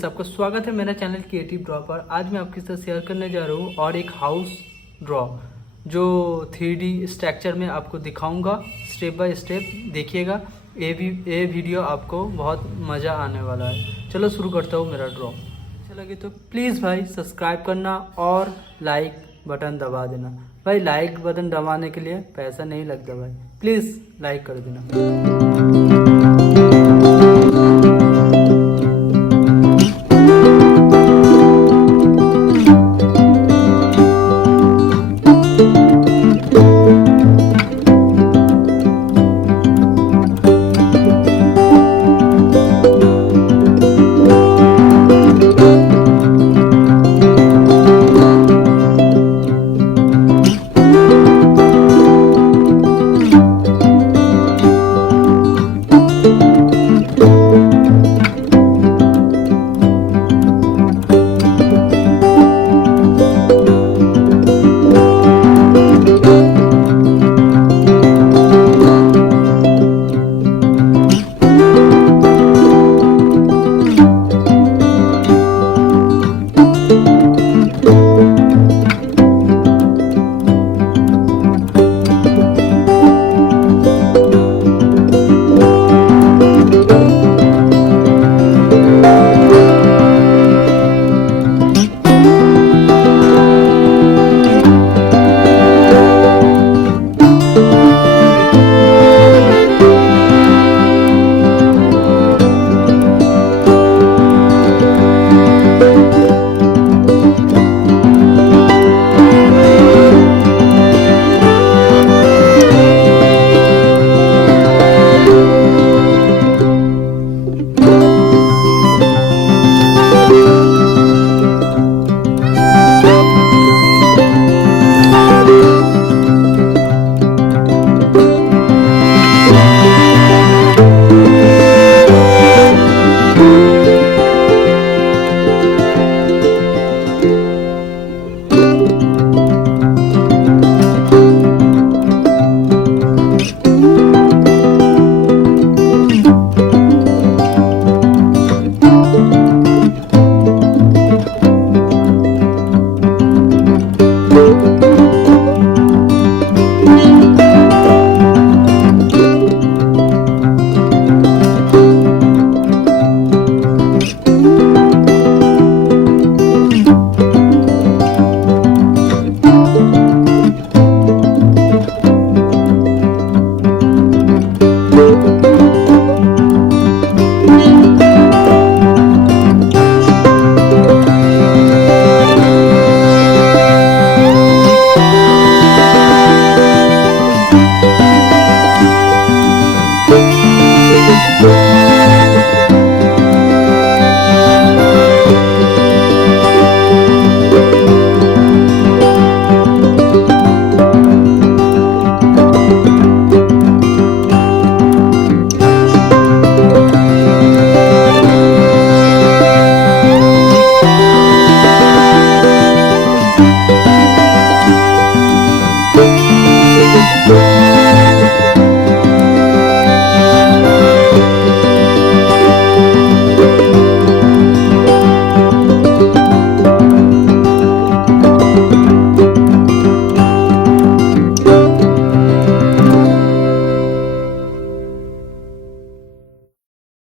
फ्रेंड्स, आपका स्वागत है मेरा चैनल क्रिएटिव ड्रॉ पर। आज मैं आपके साथ शेयर करने जा रहा हूँ और एक हाउस ड्रॉ जो 3D स्ट्रक्चर में आपको दिखाऊंगा। स्टेप बाय स्टेप देखिएगा। ये वीडियो आपको बहुत मज़ा आने वाला है। चलो शुरू करता हूँ मेरा ड्रॉ। अच्छा लगे तो प्लीज़ भाई सब्सक्राइब करना और लाइक बटन दबा देना। भाई लाइक बटन दबाने के लिए पैसा नहीं लगता भाई, प्लीज़ लाइक कर देना।